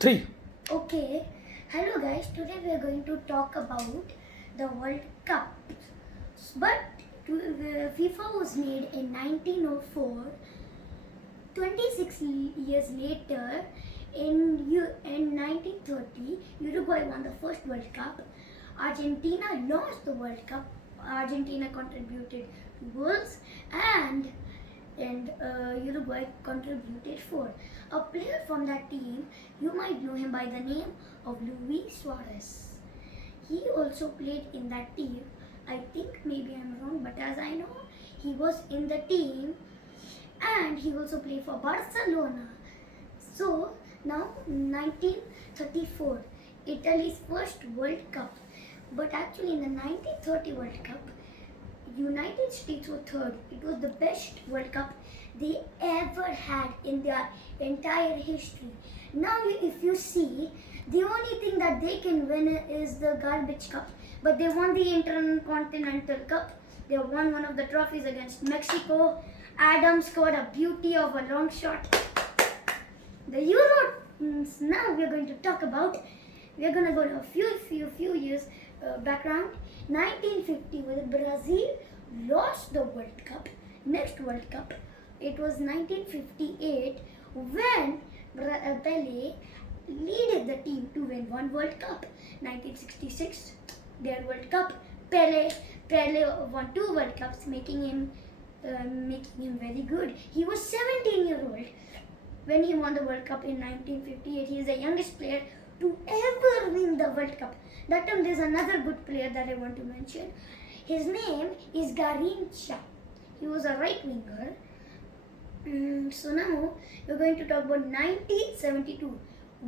Three. Okay, hello guys. Today we are going to talk about the World Cup. But FIFA was made in 1904. 26 years later, in 1930, Uruguay won the first World Cup. Argentina lost the World Cup. Argentina contributed 2 goals and Uruguay contributed 4. A player from that team, you might know him by the name of Luis Suarez. He also played in that team. I think maybe I'm wrong, but as I know, he was in the team and he also played for Barcelona. So now 1934, Italy's first World Cup. But actually in the 1930 World Cup, United States were third. It was the best World Cup they ever had in their entire history. Now if you see, the only thing that they can win is the garbage cup. But they won the Intercontinental Cup. They won one of the trophies against Mexico. Adam scored a beauty of a long shot. The Euro, now we are going to talk about, we are going to go to a few years background. 1950, when Brazil lost the World Cup. Next World Cup, it was 1958 when Pelé led the team to win one World Cup. 1966, their World Cup. Pelé won 2 World Cups, making him very good. He was 17 years old when he won the World Cup in 1958. He is the youngest player to ever win the World Cup. That time there's another good player that I want to mention. His name is Garincha. He was a right winger. So now we're going to talk about 1972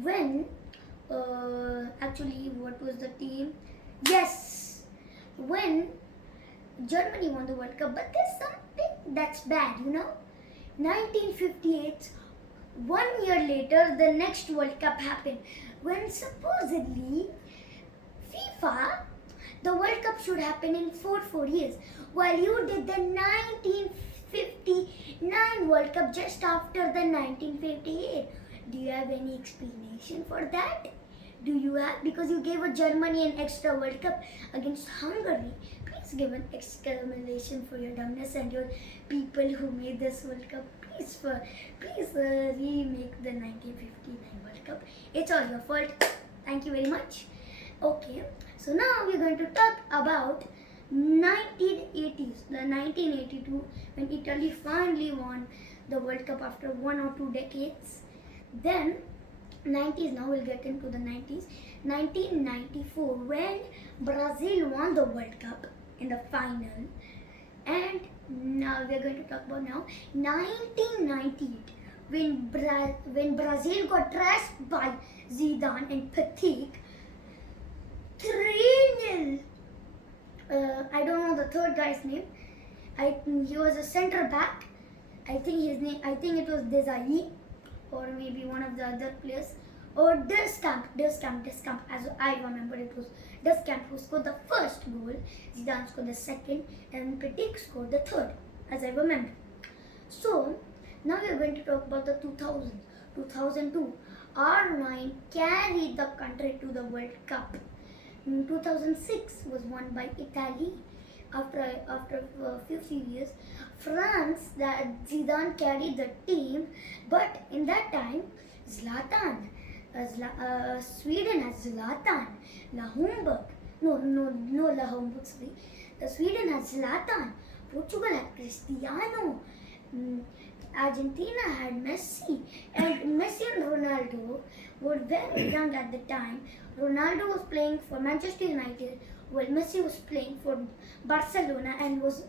when actually what was the team? Yes, when Germany won the World Cup. But there's something that's bad, 1958, 1 year later, the next World Cup happened when supposedly FIFA, the World Cup should happen in 4 years, while you did the 1959 World Cup just after the 1958. Do you have any explanation for that? Do you have? Because you gave a Germany an extra World Cup against Hungary. Please give an exclamation for your dumbness and your people who made this World Cup. Please remake the 1959 World Cup. It's all your fault. Thank you very much. Okay, so now we're going to talk about 1980s, the 1982 when Italy finally won the World Cup after 1 or 2 decades. Then 90s, now we'll get into the 90s. 1994 when Brazil won the World Cup in the final. And now we're going to talk about now 1998 when Brazil got trashed by Zidane and Patrick 3-0. I don't know the third guy's name. He was a center back. I think it was Desai or maybe one of the other players. Or Descamp, as I remember it was Descamp who scored the first goal, Zidane scored the second, and Petit scored the third, as I remember. So, now we are going to talk about the 2000s. 2002, R9 carried the country to the World Cup. 2006 was won by Italy. After a few years, France, that Zidane carried the team, but in that time, Zlatan, Sweden has Zlatan, Lahumberg, no Lahumberg, sorry. Sweden has Zlatan, Portugal had Cristiano, Argentina had Messi, and Messi and Ronaldo were very young at the time. Ronaldo was playing for Manchester United, while Messi was playing for Barcelona and was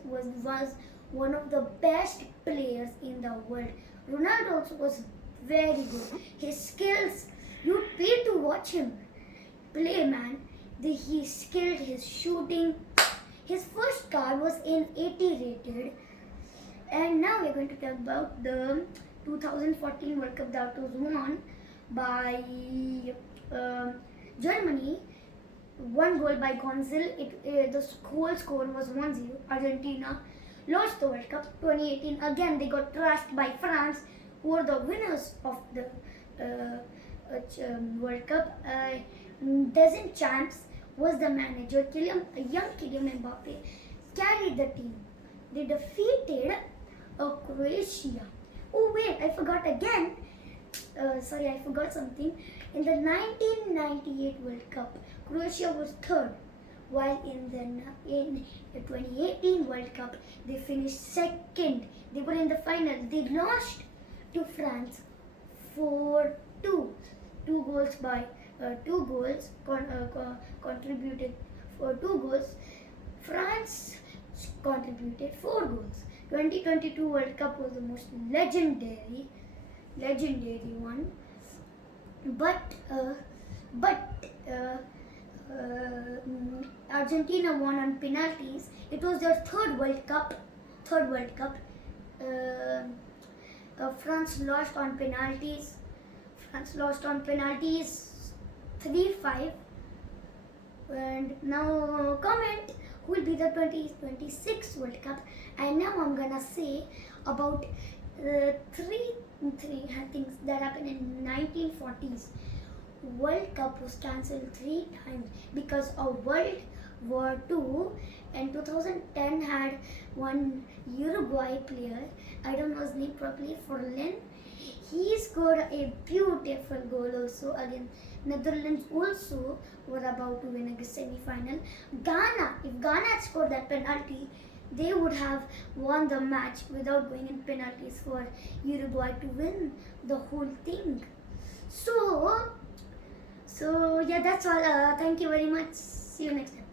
one of the best players in the world. Ronaldo also was very good. His skills, you'd pay to watch him play, man. He skilled, his shooting. His first car was in 80 rated. And now we're going to talk about the 2014 World Cup that was won by Germany. 1 goal by Gonzal. The whole score was 1-0. Argentina lost the World Cup. 2018, again they got trashed by France, who were the winners of the World Cup. Deschamps was the manager. Young Kylian Mbappe carried the team. They defeated Croatia. Oh wait, I forgot again. Sorry, I forgot something. In the 1998 World Cup, Croatia was third, while in the 2018 World Cup, they finished second. They were in the final. They lost to France 4-2. Two goals contributed for 2 goals. France contributed 4 goals. 2022 World Cup was the most legendary one, but Argentina won on penalties. It was their third World Cup. France lost on penalties. 3-5. And now comment who will be the 2026 World Cup. And now I'm gonna say about three things that happened in 1940s. World Cup was cancelled 3 times because of World War II, and 2010 had one Uruguay player, I don't know his name properly, Forlin. He scored a beautiful goal also against Netherlands. Also were about to win a semi-final. Ghana, if Ghana had scored that penalty, they would have won the match without going in penalties for Uruguay to win the whole thing. So yeah, that's all. Thank you very much. See you next time.